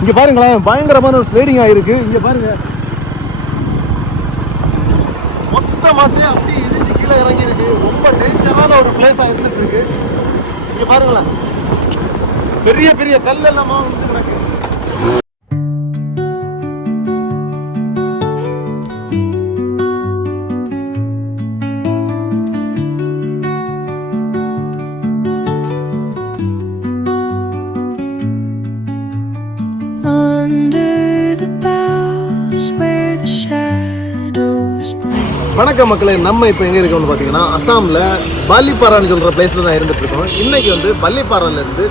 இங்கே பாருங்களேன், பயங்கரமான ஒரு ஸ்லைடிங் ஆகிருக்கு. இங்கே பாருங்க, மொத்தமாட்டே அப்படியே இடிஞ்சு கீழே இறங்கி இருக்கு. ரொம்ப டேஞ்சரான ஒரு பிளேஸாக இருந்துட்டு இருக்கு. இங்கே பாருங்களேன், பெரிய பெரிய கல் எல்லாமா வந்து கிடக்கு. வணக்கம் மக்களே, நம்ம இப்போ எங்கே இருக்கோம்னு பார்த்தீங்கன்னா அசாமில் பல்லிப்பாரான்னு சொல்கிற பிளேஸில் தான் இருந்துட்டு இருக்கோம். இன்றைக்கி வந்து பல்லிப்பாராலேருந்து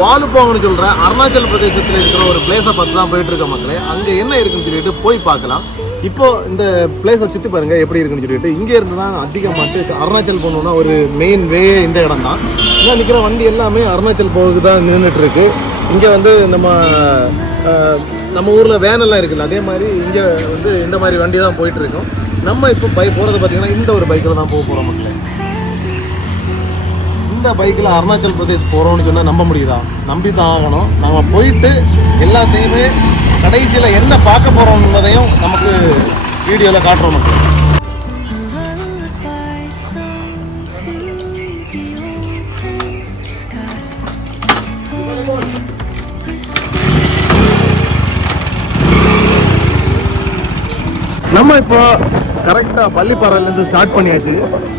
வாலுப்பாங்கன்னு சொல்கிற அருணாச்சல் பிரதேசத்தில் இருக்கிற ஒரு பிளேஸை பார்த்து தான் போயிட்டுருக்கோம் மக்களே. அங்கே என்ன இருக்குன்னு சொல்லிட்டு போய் பார்க்கலாம். இப்போது இந்த பிளேஸை சுற்றி பாருங்கள் எப்படி இருக்குன்னு சொல்லிட்டு. இங்கே இருந்து தான் அதிகமாக அருணாச்சல் போகணுன்னா ஒரு மெயின் வே இந்த இடம் தான். இங்கே நிற்கிற வண்டி எல்லாமே அருணாச்சல் போகுது தான் நின்றுட்டுருக்கு. இங்கே வந்து நம்ம ஊரில் வேனெல்லாம் இருக்குல்ல, அதே மாதிரி இங்கே வந்து இந்த மாதிரி வண்டி தான் போயிட்டுருக்கோம். நம்ம இப்போ போகிறது பார்த்தீங்கன்னா இந்த ஒரு பைக்கில் தான் போக போகிறோம் மக்களே. இந்த பைக்கில் அருணாச்சல் பிரதேஷ் போகிறோம்னு சொன்னால் நம்ப முடியுதா? நம்பி தான் ஆகணும். நம்ம போயிட்டு எல்லாத்தையுமே கடைசியில் என்ன பார்க்க போகிறோம் என்பதையும் நமக்கு வீடியோவில் காட்டுறோம் மக்கள். நம்ம இப்போ கரெக்டாக பள்ளிப்பாறையிலேருந்து ஸ்டார்ட் பண்ணியாச்சு.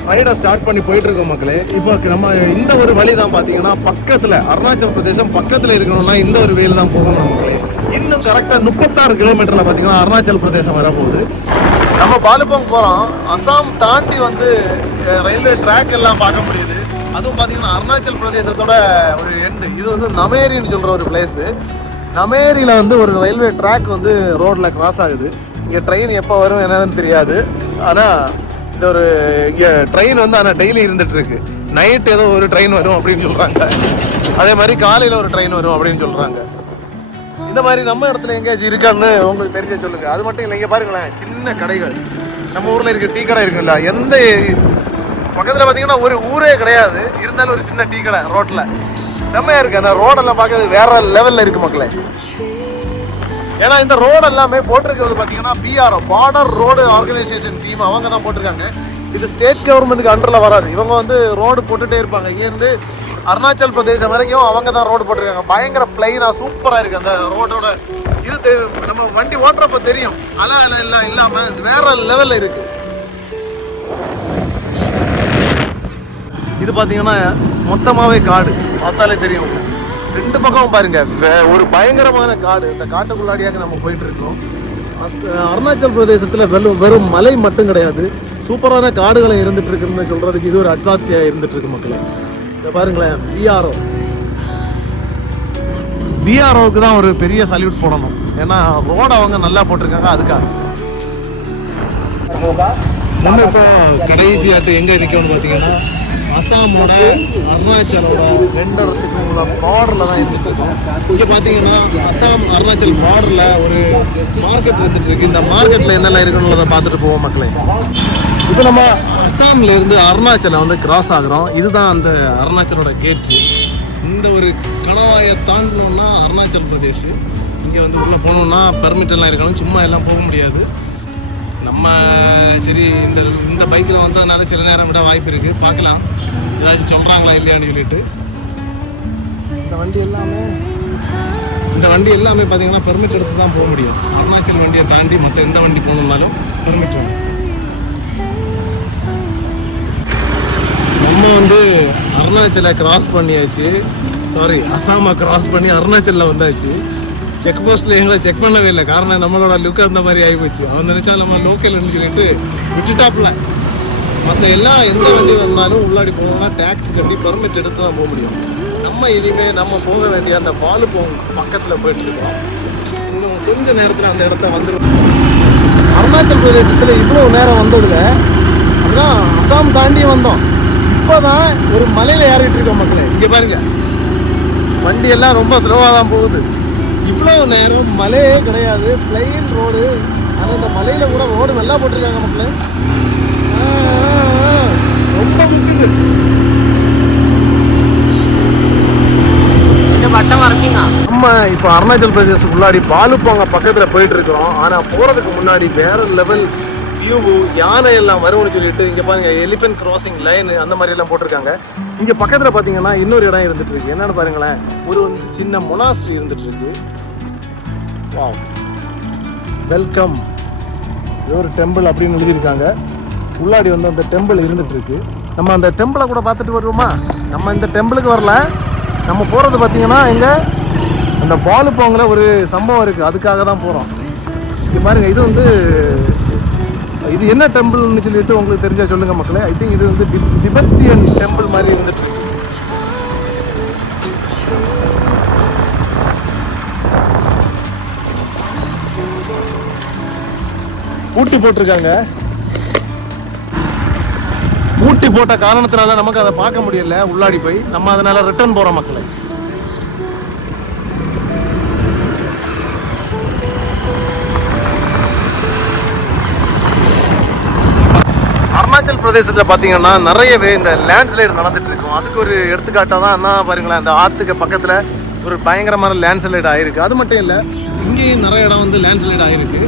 ரைடை ஸ்டார்ட் பண்ணி போயிட்டுருக்கோம் மக்களே. இப்போ நம்ம இந்த ஒரு வழி தான் பார்த்தீங்கன்னா பக்கத்தில் அருணாச்சல் பிரதேசம் பக்கத்தில் இருக்கணும்னா இந்த ஒரு வேலை தான் போகணும் மக்களே. இன்னும் கரெக்டாக 36 கிலோமீட்டரில் பார்த்தீங்கன்னா அருணாச்சல் பிரதேசம் வரப்போகுது. நம்ம பாலுபாங் போகிறோம். அசாம் தாண்டி வந்து ரயில்வே ட்ராக் எல்லாம் பார்க்க முடியுது. அதுவும் பார்த்தீங்கன்னா அருணாச்சல் பிரதேசத்தோட ஒரு எண்டு. இது வந்து நமேரின்னு சொல்கிற ஒரு பிளேஸு. நமேரியில் வந்து ஒரு ரயில்வே ட்ராக் வந்து ரோடில் கிராஸ் ஆகுது. இங்கே ட்ரெயின் எப்போ வரும் என்னன்னு தெரியாது. ஆனால் இந்த ஒரு இங்கே ட்ரெயின் வந்து ஆனால் டெய்லி இருந்துகிட்ருக்கு. நைட் ஏதோ ஒரு ட்ரெயின் வரும் அப்படின்னு சொல்கிறாங்க. அதே மாதிரி காலையில் ஒரு ட்ரெயின் வரும் அப்படின்னு சொல்கிறாங்க. இந்த மாதிரி நம்ம இடத்துல எங்கேயாச்சும் இருக்கான்னு உங்களுக்கு தெரிஞ்ச சொல்லுங்கள். அது மட்டும் இல்லை, இங்கே பாருங்களேன், சின்ன கடைகள். நம்ம ஊரில் இருக்க டீ கடை இருக்குல்ல, எந்த பக்கத்தில் பார்த்தீங்கன்னா ஒரு ஊரே கிடையாது. இருந்தாலும் ஒரு சின்ன டீ கடை ரோட்டில் செம்மையாக இருக்குது. அந்த ரோடெல்லாம் பார்க்கறது வேற லெவலில் இருக்குது மக்களே. ஏன்னா இந்த ரோடு எல்லாமே போட்டிருக்கிறது பார்த்தீங்கன்னா BRO, border road organisation team, அவங்க தான் போட்டிருக்காங்க. இது ஸ்டேட் கவர்மெண்ட்டுக்கு அண்டரில் வராது. இவங்க வந்து ரோடு போட்டுகிட்டே இருப்பாங்க. இங்கேருந்து அருணாச்சல் பிரதேசம் வரைக்கும் அவங்க தான் ரோடு போட்டிருக்காங்க. பயங்கர பிளைனாக சூப்பராக இருக்குது அந்த ரோடோட. இது நம்ம வண்டி ஓட்டுறப்ப தெரியும், அலை இல்லாமல் வேற லெவலில் இருக்குது. இது பார்த்தீங்கன்னா மொத்தமாகவே காடு, பார்த்தாலே தெரியும். ரெண்டு பக்கம் பாருங்க, ஒரு பயங்கரமான காடு. இந்த காட்டுக்குள்ளாடியாக நம்ம போயிட்டு இருக்கோம். அருணாச்சல் பிரதேசத்தில் வெறும் மலை மட்டும் கிடையாது, சூப்பரான காடுகளை இருந்துட்டு இருக்குன்னு சொல்றதுக்கு இது ஒரு அச்சாட்சியாக இருந்துட்டு இருக்கு மக்களே. இதை பாருங்களேன், பிஆர்ஓவுக்கு தான் ஒரு பெரிய சல்யூட் போடணும். ஏன்னா ரோடு அவங்க நல்லா போட்டிருக்காங்க. அதுக்காக நம்ம இப்போ கடைசியாட்டு எங்கே இருக்கோம்னு பார்த்தீங்கன்னா அசாமோட அருணாச்சலோட ரெண்டு இடத்துக்கும் உள்ள பார்டரில் தான் இருந்துட்டு இருக்கோம். இங்கே பார்த்தீங்கன்னா அசாம் அருணாச்சல் பார்டரில் ஒரு மார்க்கெட் இருந்துட்டு இருக்கு. இந்த மார்க்கெட்டில் என்னெல்லாம் இருக்குன்னு அதை பார்த்துட்டு போவோம் மக்களே. இப்போ நம்ம அசாம்ல இருந்து அருணாச்சலை வந்து கிராஸ் ஆகுறோம். இதுதான் அந்த அருணாச்சலோட கேட்டு. இந்த ஒரு கணவாயை தாண்டணும்னா அருணாச்சல் பிரதேஷ். இங்கே வந்து உள்ளே போகணுன்னா பெர்மிட் எல்லாம் இருக்கணும், சும்மா எல்லாம் போக முடியாது. நம்ம சரி இந்த பைக்கில் வந்ததுனால சில நேரம் விட வாய்ப்பு இருக்குது. பார்க்கலாம் ஏதாச்சும் சொல்கிறாங்களா இல்லையான்னு சொல்லிட்டு. இந்த வண்டி எல்லாமே பார்த்தீங்கன்னா பெர்மிட் எடுத்து தான் போக முடியும். அருணாச்சல் வண்டியை தாண்டி மற்ற எந்த வண்டி போகணுன்னாலும் பெர்மிட் வேணும். நம்ம வந்து அருணாச்சலை கிராஸ் பண்ணியாச்சு. அசாமை கிராஸ் பண்ணி அருணாச்சலில் வந்தாச்சு. செக் போஸ்ட்டில் எங்களை செக் பண்ணவே இல்லை. காரணம் நம்மளோட லுக் அந்த மாதிரி ஆகிப்போச்சு. அவன் நினச்சா நம்ம லோக்கல்னு சொல்லிட்டு விட்டுட்டாப்புல. மற்ற எந்த வண்டி வந்தாலும் உள்ளாடி போகணும்னா டேக்ஸ் கட்டி பெர்மிட் எடுத்து தான் போக முடியும். நம்ம இனிமேல் நம்ம போக வேண்டிய அந்த பாலுபாங் பக்கத்தில் போயிட்டுருக்கோம். இன்னும் கொஞ்ச நேரத்தில் அந்த இடத்த வந்துடும். அருணாச்சல் பிரதேசத்தில் இவ்வளோ நேரம் வந்ததில்ல, அதுதான் அசாம் தாண்டி வந்தோம். இப்போ தான் ஒரு மலையில் ஏறிட்டு இருக்கோம் மக்களே. இங்கே பாருங்கள், வண்டியெல்லாம் ரொம்ப ஸ்லோவாக தான் போகுது. இவ்வளோ நேரம் மலையே கிடையாது, பிளைன் ரோடு. ஆனால் இந்த மலையில் கூட ரோடு நல்லா போட்டிருக்காங்க மக்களே. ரொம்ப முக்கியது. நம்ம இப்போ அருணாச்சல் பிரதேசத்துக்கு முன்னாடி பாலுப்பாங்க பக்கத்தில் போயிட்டு இருக்கிறோம். ஆனால் போகிறதுக்கு முன்னாடி வேற லெவல் வியூ, யானை எல்லாம் வரும்னு சொல்லிட்டு இங்கே பாருங்க எலிஃபென்ட் கிராசிங் லைன் அந்த மாதிரி எல்லாம் போட்டிருக்காங்க. இங்கே பக்கத்தில் பார்த்தீங்கன்னா இன்னொரு இடம் இருந்துட்டு இருக்கு. என்னன்னு பாருங்களேன், ஒரு சின்ன மொனாஸ்ட்ரி இருந்துட்டு இருக்கு. வாவ், வெல்கம் ஒரு டெம்பிள் அப்படின்னு எழுதியிருக்காங்க. உள்ளாடி வந்து அந்த டெம்பிள் இருந்துட்டு இருக்கு. நம்ம அந்த டெம்பிளை கூட பார்த்துட்டு வருவோமா? நம்ம இந்த டெம்பிளுக்கு வரல, நம்ம போகிறது பார்த்தீங்கன்னா இங்கே அந்த பாலுப்பாங்கில் ஒரு சம்பவம் இருக்குது, அதுக்காக தான் போகிறோம். இது பாருங்கள், இது வந்து இது என்ன டெம்பிள்னு சொல்லிட்டு உங்களுக்கு தெரிஞ்சால் சொல்லுங்கள் மக்களே. ஐ திங்க் இது வந்து திபெத்தியன் டெம்பிள் மாதிரி இருந்துட்டு இருக்கு. ஊட்டி போட்டிருக்காங்க. ஊட்டி போட்ட காரணத்தினால நமக்கு அதை பார்க்க முடியல உள்ளாடி போய். நம்ம அதனால ரிட்டர்ன் போறோம் மக்களே. அருணாச்சல் பிரதேசத்தில் பார்த்தீங்கன்னா நிறையவே இந்த லேண்ட்ஸ்லைடு நடந்துட்டு இருக்கும். அதுக்கு ஒரு எடுத்துக்காட்டாக தான் என்ன பாருங்களேன், அந்த ஆற்றுக்கு பக்கத்தில் ஒரு பயங்கரமான லேண்ட்ஸ்லைடு ஆயிருக்கு. அது மட்டும் இல்லை, இங்கேயும் நிறைய இடம் வந்து லேண்ட்ஸ்லைடு ஆயிருக்கு.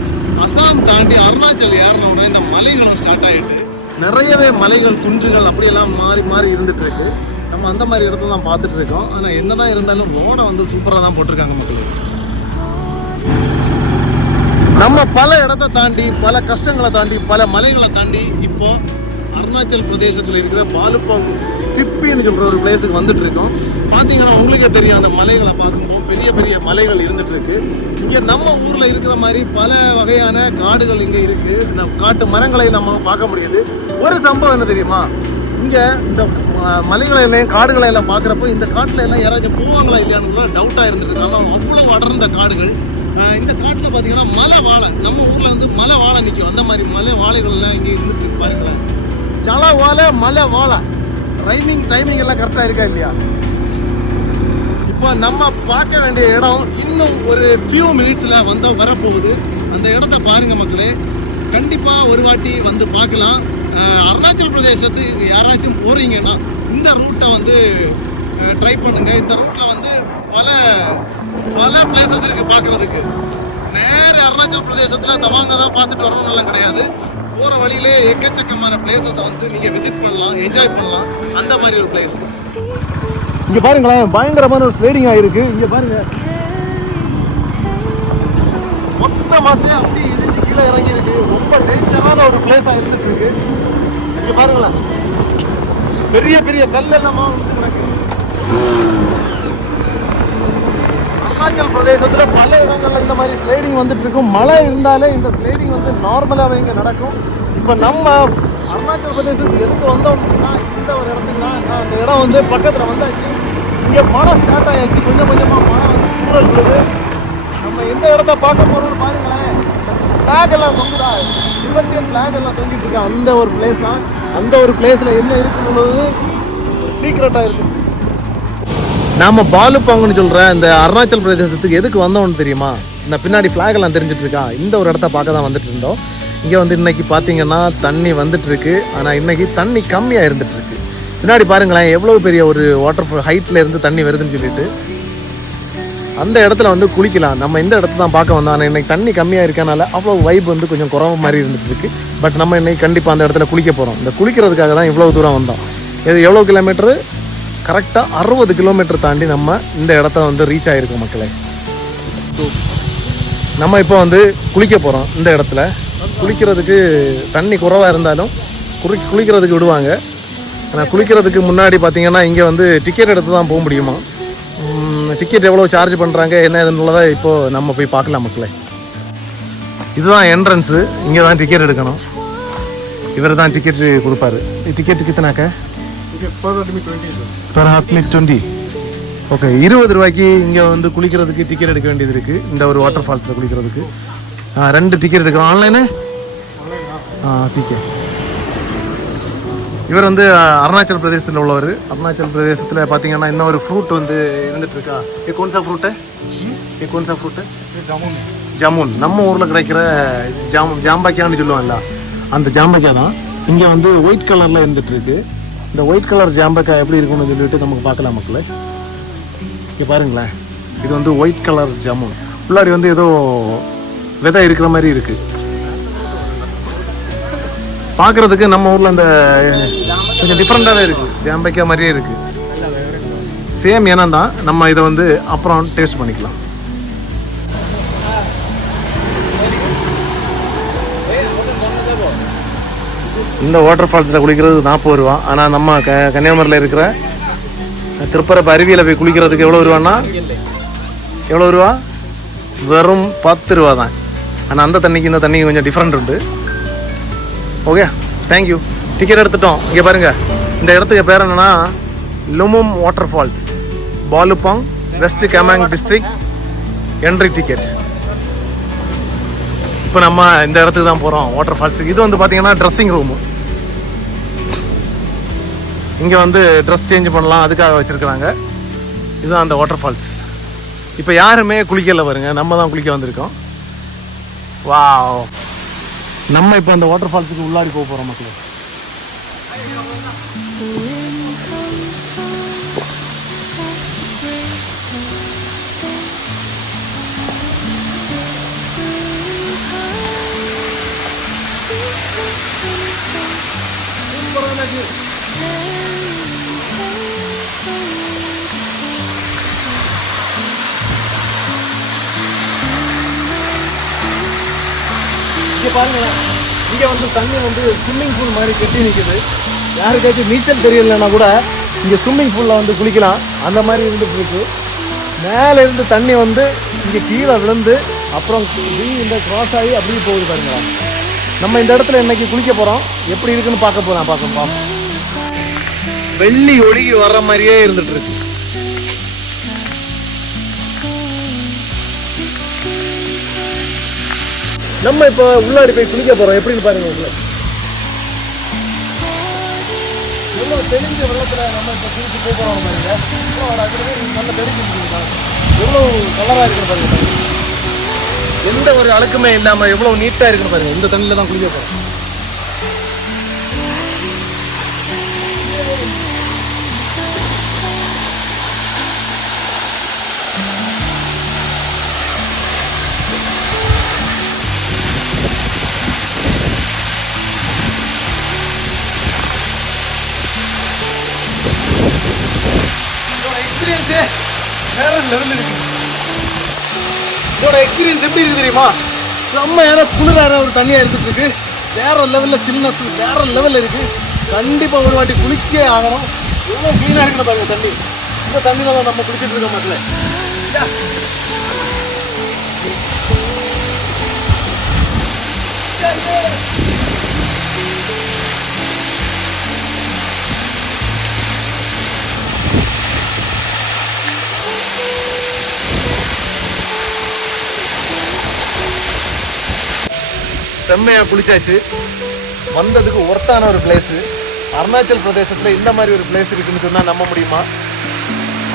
அசாம் தாண்டி அருணாச்சல் ஏறினோட இந்த மலைகளும் ஸ்டார்ட் ஆகிட்டு நிறையவே மலைகள், குன்றுகள் அப்படியெல்லாம் மாறி மாறி இருந்துட்டு இருக்கு. நம்ம அந்த மாதிரி இடத்துல தான் பார்த்துட்டு இருக்கோம். ஆனால் என்னதான் இருந்தாலும் ரோடை வந்து சூப்பராக தான் போட்டிருக்காங்க மக்களுக்கு. நம்ம பல இடத்தை தாண்டி, பல கஷ்டங்களை தாண்டி, பல மலைகளை தாண்டி இப்போ அருணாச்சல் பிரதேசத்தில் இருக்கிற பாலுப்பாங் டிப்பின்னு சொல்கிற ஒரு பிளேஸுக்கு வந்துட்டு இருக்கோம். பார்த்தீங்கன்னா உங்களுக்கே தெரியும், அந்த மலைகளை பார்க்கும்போது பெரிய பெரிய மலைகள் இருந்துட்டு இருக்கு. இங்கே நம்ம ஊரில் இருக்கிற மாதிரி பல வகையான காடுகள் இங்கே இருக்கு. இந்த காட்டு மரங்களை நம்ம பார்க்க முடியுது. ஒரு சம்பவம் என்ன தெரியுமா, இங்கே இந்த மலைகளை எல்லாம் காடுகளை எல்லாம் பார்க்குறப்போ இந்த காட்டில் எல்லாம் யாராச்சும் போவாங்களா இல்லையான்னு டவுட்டாக இருந்துட்டு. ஆனால் அவ்வளோ அடர்ந்த காடுகள். இந்த காட்டில் பார்த்தீங்கன்னா மலை வாழை, நம்ம ஊரில் வந்து மலை வாழை நிற்கும், அந்த மாதிரி மலை வாழைகள்லாம் இங்கே இருந்துட்டு பாருங்களேன். ஜல வாழை, மலை வாழை, டைமிங் எல்லாம் கரெக்டாக இருக்கா இல்லையா? இப்போ நம்ம பார்க்க வேண்டிய இடம் இன்னும் ஒரு ஃபியூ மினிட்ஸில் வரப்போகுது. அந்த இடத்த பாருங்க மக்களே, கண்டிப்பாக ஒரு வாட்டி வந்து பார்க்கலாம். அருணாச்சல் பிரதேசத்துக்கு யாராச்சும் போகிறீங்கன்னா இந்த ரூட்டை வந்து ட்ரை பண்ணுங்கள். இந்த ரூட்டில் வந்து பல பிளேசஸ் இருக்குது பார்க்குறதுக்கு. நேர அருணாச்சல் பிரதேசத்தில் தவாங்க தான் பார்த்துட்டு வரணும்லாம் கிடையாது. போகிற வழியிலே எக்கச்சக்கமான பிளேசஸை வந்து நீங்கள் விசிட் பண்ணலாம், என்ஜாய் பண்ணலாம். அந்த மாதிரி ஒரு பிளேஸ். இங்கே பாருங்களேன், பயங்கரமான ஒரு ஸ்லைடிங் ஆகிருக்கு. இங்கே பாருங்க, மொத்தமாகவே அப்படி இடிஞ்சு கீழே இறங்கி இருக்கு. ரொம்ப டேஞ்சரான ஒரு பிளேஸாக இருந்துட்டு இருக்கு. இங்கே பாருங்களேன், பெரிய பெரிய கல்லெல்லாமா வந்து கிடக்கு. அருணாச்சல் பிரதேசத்தில் பல இடங்கள்ல இந்த மாதிரி ஸ்லைடிங் வந்துட்டு இருக்கும். மழை இருந்தாலே இந்த ஸ்லைடிங் வந்து நார்மலாகவே இங்கே நடக்கும். இப்போ நம்ம அருணாச்சல் பிரதேசத்துக்கு எதுக்கு வந்தோம்னா இந்த ஒரு இடத்துக்கு தான். அந்த இடம் வந்து பக்கத்தில் வந்தாச்சு. இங்கே மழை ஸ்டார்ட் ஆயாச்சு, கொஞ்சம் கொஞ்சமாக மழை வந்து சூழல்றது. நம்ம எந்த இடத்த பார்க்க போகிறோம்னு பாருங்களேன். ஃப்ளாக் எல்லாம் தொங்குதா, திபெத்தியன் ஃப்ளாக் எல்லாம் தொங்கிட்டு இருக்கா. அந்த ஒரு பிளேஸ் தான். அந்த ஒரு பிளேஸில் என்ன இருக்குன்னு ஒரு சீக்ரெட்டாக இருக்குது. நாம் பாலுப்பாங்கன்னு சொல்கிற இந்த அருணாச்சல் பிரதேசத்துக்கு எதுக்கு வந்தோம்னு தெரியுமா? இந்த பின்னாடி ஃப்ளாக் எல்லாம் தெரிஞ்சிட்டு இருக்கா. இந்த ஒரு இடத்த பார்க்க தான் வந்துட்டு இருந்தோம். இங்கே வந்து இன்னைக்கு பார்த்தீங்கன்னா தண்ணி வந்துட்டு இருக்கு. ஆனால் இன்னைக்கு தண்ணி கம்மியாக இருந்துட்டு இருக்கு. பின்னாடி பாருங்களேன், எவ்வளோ பெரிய ஒரு வாட்டர் ஹைட்டில் இருந்து தண்ணி வருதுன்னு சொல்லிட்டு. அந்த இடத்துல வந்து குளிக்கலாம். நம்ம இந்த இடத்த தான் பார்க்க வந்தோம். ஆனால் இன்னைக்கு தண்ணி கம்மியாக இருக்கனால அவ்வளோ வைப் வந்து கொஞ்சம் குறவு மாதிரி இருந்துட்டு இருக்கு. பட் நம்ம இன்னைக்கு கண்டிப்பாக அந்த இடத்துல குளிக்க போகிறோம். இந்த குளிக்கிறதுக்காக தான் இவ்வளோ தூரம் வந்தோம். இது எவ்வளோ கிலோமீட்டரு? கரெக்டாக 60 கிலோமீட்டர் தாண்டி நம்ம இந்த இடத்த வந்து ரீச் ஆகிருக்கோம் மக்களே. நம்ம இப்போ வந்து குளிக்க போகிறோம். இந்த இடத்துல குளிக்கிறதுக்கு தண்ணி குறைவாக இருந்தாலும் குளிக்கிறதுக்கு விடுவாங்க. ஆனால் குளிக்கிறதுக்கு முன்னாடி பார்த்தீங்கன்னா இங்கே வந்து டிக்கெட் எடுத்து தான் போக முடியுமா. டிக்கெட் எவ்வளோ சார்ஜ் பண்ணுறாங்க என்ன இதுன்றதை இப்போது நம்ம போய் பார்க்கலாம் மக்களே. இதுதான் என்ட்ரன்ஸு. இங்கே தான் டிக்கெட் எடுக்கணும். இவர் தான் டிக்கெட் கொடுப்பாரு. டிக்கெட்டு கித்தனாக்க per ஆத்மி 20. ஓகே, 20 ரூபாய்க்கு இங்கே வந்து குளிக்கிறதுக்கு டிக்கெட் எடுக்க வேண்டியது இருக்குது. இந்த ஒரு வாட்டர் ஃபால்ஸில் குளிக்கிறதுக்கு 2 டிக்கெட் எடுக்கிறோம். Online ticket. இவர் வந்து அருணாச்சல் பிரதேசத்தில் உள்ளவர். அருணாச்சல் பிரதேசத்தில் பார்த்தீங்கன்னா இன்னும் ஒரு ஃப்ரூட் வந்து இருந்துட்டு இருக்கா. ये कौन सा फ्रूट है? ये कौन सा फ्रूट है? ஜாமுன். நம்ம ஊரில் கிடைக்கிற ஜாம்பக்கான்னு சொல்லுவாங்கல்ல, அந்த ஜாம்பக்காய் தான் இங்கே வந்து ஒயிட் கலரில் இருந்துட்டு இருக்கு. இந்த ஒயிட் கலர் ஜாம்பக்காய் எப்படி இருக்குன்னு சொல்லிட்டு நமக்கு பார்க்கலாம் மக்களே. இங்கே பாருங்களேன், இது வந்து ஒயிட் கலர் ஜாமுன். உள்ளாடி வந்து ஏதோ விதை இருக்கிற மாதிரி இருக்கு. பார்க்கறதுக்கு நம்ம ஊர்ல அந்த கொஞ்சம் டிஃப்ரெண்டாகவே இருக்கு, ஜாம்பைக்கா மாதிரியே இருக்கு. சேம் இனம் தான். நம்ம இதை வந்து அப்புறம் டேஸ்ட் பண்ணிக்கலாம். இந்த வாட்டர் ஃபால்ஸில் குளிக்கிறது 40 ரூபா. ஆனால் நம்ம கன்னியாகுமரியில் இருக்கிற திருப்பரப்பு அருவியில் போய் குளிக்கிறதுக்கு எவ்வளோ ரூபான்னா, எவ்வளோ ரூபா? வெறும் 10 ரூபா தான். ஆனால் அந்த தண்ணிக்கு இந்த தண்ணிக்கு கொஞ்சம் டிஃப்ரெண்ட் உண்டு. Okay, thank you. டிக்கெட் எடுத்துட்டோம். இங்கே பாருங்கள், இந்த இடத்துக்கு பேர் என்னென்னா லுமும் வாட்டர் ஃபால்ஸ், பாலுபாங், west Kameng district. Entry ticket. இப்போ நம்ம இந்த இடத்துக்கு தான் போகிறோம், வாட்டர் ஃபால்ஸுக்கு. இது வந்து பார்த்தீங்கன்னா ட்ரெஸ்ஸிங் ரூமு. இங்கே வந்து ட்ரெஸ் சேஞ்ச் பண்ணலாம், அதுக்காக வச்சுருக்குறாங்க. இதுதான் அந்த வாட்டர் ஃபால்ஸ். இப்போ யாருமே குளிக்கல பாருங்க, நம்ம தான் குளிக்க வந்திருக்கோம். வாவ், நம்ம இப்போ அந்த வாட்டர் ஃபால்ஸுக்கு உள்ளாடி போக போகிறோம் மக்களே. இங்கே பாருங்களேன், இங்கே வந்து தண்ணி வந்து ஸ்விம்மிங் பூல் மாதிரி கட்டி நிற்குது. யாருக்காச்சும் நீச்சல் தெரியலைன்னா கூட இங்கே ஸ்விம்மிங் பூலில் வந்து குளிக்கலாம். அந்த மாதிரி இருந்துட்டு இருக்கு. மேலே இருந்து தண்ணி வந்து இங்கே கீழே விழுந்து அப்புறம் இந்த கிராஸ் ஆகி அப்படியே போகுது பாருங்களேன். நம்ம இந்த இடத்துல இன்னைக்கு குளிக்க போகிறோம். எப்படி இருக்குன்னு பார்க்க போகிறோம். பார்ப்போம். வெள்ளி ஒழுகி வர்ற மாதிரியே இருந்துட்டு இருக்கு. நம்ம இப்போ உள்ளாடி போய் குளிக்க போகிறோம். எப்படின்னு பாருங்க. உள்ள எவ்வளோ தெளிஞ்ச வெள்ளத்தில் நம்ம இப்போ குளிச்சு போக போகிறோம் பாருங்க. நல்ல தெரிஞ்சுருக்கீங்களா? எவ்வளோ கலராக இருக்குன்னு பாருங்க. எந்த ஒரு அழுக்குமே இல்லாமல் எவ்வளோ நீட்டாக இருக்குன்னு பாருங்க. இந்த தண்ணியில் தான் குளிக்க போகிறோம். வேற லெவல் இருக்கு. இதோட எக்ஸ்பீரியன்ஸ் எப்படி இருக்கு தெரியுமா? செம்மையான குளிரான ஒரு தண்ணியாக எடுத்துட்டு இருக்கு. வேற லெவலில் சில்னஸ் வேற லெவலில் இருக்கு. கண்டிப்பாக ஒரு வாட்டி குளிக்கே ஆகணும். எவ்வளோ க்ளீனாக இருக்குன்னு பாருங்க தண்ணி. இந்த தண்ணியில் தான் நம்ம குளிச்சுட்டு இருக்கோம் மக்களே. செம்மையாக குளிச்சாச்சு. வந்ததுக்கு ஒர்த்தான ஒரு பிளேஸு. அருணாச்சல் பிரதேசத்தில் இந்த மாதிரி ஒரு பிளேஸ் இருக்குன்னு சொன்னால் நம்ப முடியுமா?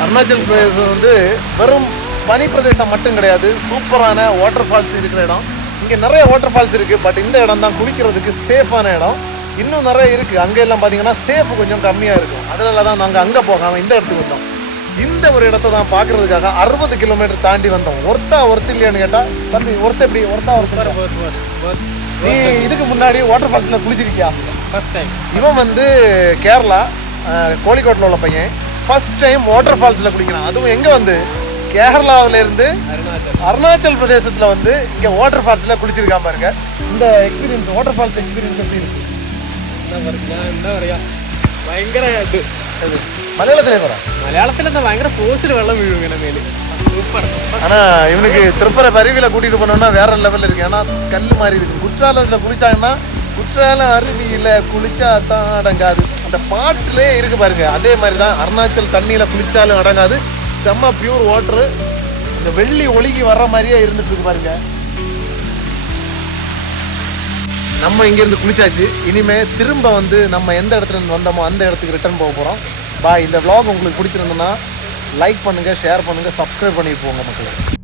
அருணாச்சல் பிரதேசம் வந்து வெறும் பனி பிரதேசம் மட்டும் கிடையாது, சூப்பரான வாட்டர் ஃபால்ஸ் இருக்கிற இடம். இங்கே நிறைய வாட்டர் ஃபால்ஸ் இருக்குது. பட் இந்த இடம் தான் குளிக்கிறதுக்கு சேஃபான இடம். இன்னும் நிறைய இருக்குது. அங்கே எல்லாம் பார்த்தீங்கன்னா சேஃப் கொஞ்சம் கம்மியாக இருக்கும். அதனால தான் நாங்கள் அங்கே போகாமல் இந்த இடத்துக்கு வந்தோம். இந்த ஒரு இடத்த தான் பார்க்கறதுக்காக 60 கிலோமீட்டர் தாண்டி வந்தோம். ஒர்த்து இல்லையான்னு கேட்டால் தம்பி ஒர்த்து எப்படி ஒர்த்தா? நீ இதுக்கு முன்னாடி வாட்டர் ஃபால்ஸில் குளிச்சிருக்கியா? First time. இவன் வந்து கேரளா கோழிக்கோட்டில் உள்ள பையன். ஃபர்ஸ்ட் டைம் வாட்டர் ஃபால்ஸில் குளிக்கிறான். அதுவும் எங்கே வந்து கேரளாவிலேருந்து அருணாச்சல் பிரதேசத்தில் வந்து இங்கே வாட்டர் ஃபால்ஸில் குளிச்சிருக்கான் பாருங்க. இந்த எக்ஸ்பீரியன்ஸ், வாட்டர் ஃபால்ஸ் எக்ஸ்பீரியன்ஸ் எப்படி இருக்கு? എന്താ പറയാ, ഭയങ്കര ഇത് മലയാളത്തിലേ പറ. മലയാളത്തിൽ എന്താ ഭയങ്കര ഫോഴ്സിൽ വെള്ളം വീഴും ഇങ്ങനെ മേല്. சூப்பர். ஆனால் இவனுக்கு திருப்பரப்பு அருவியில் கூட்டிகிட்டு போனோம்னா வேற லெவலில் இருக்கு. ஏன்னா கல் மாதிரி இருக்கு. குற்றாலத்தில் குளிச்சாங்கன்னா குற்றால அருவியில் குளிச்சா தான் அடங்காது, அந்த பாட்டிலே இருக்கு பாருங்க. அதே மாதிரி தான் அருணாச்சல் தண்ணியில் குளிச்சாலும் அடங்காது. செம்ம பியூர் வாட்டரு. இந்த வெள்ளி ஒழுகி வர்ற மாதிரியே இருந்துட்டு இருக்கு பாருங்க. நம்ம இங்கேருந்து குளிச்சாச்சு. இனிமேல் திரும்ப வந்து நம்ம எந்த இடத்துல இருந்து வந்தோமோ அந்த இடத்துக்கு ரிட்டர்ன் போக போகிறோம். பாய். இந்த vlog உங்களுக்கு பிடிச்சிருந்தோன்னா லைக் பண்ணுங்கள், ஷேர் பண்ணுங்கள், சப்ஸ்கிரைப் பண்ணி போங்க மக்களே.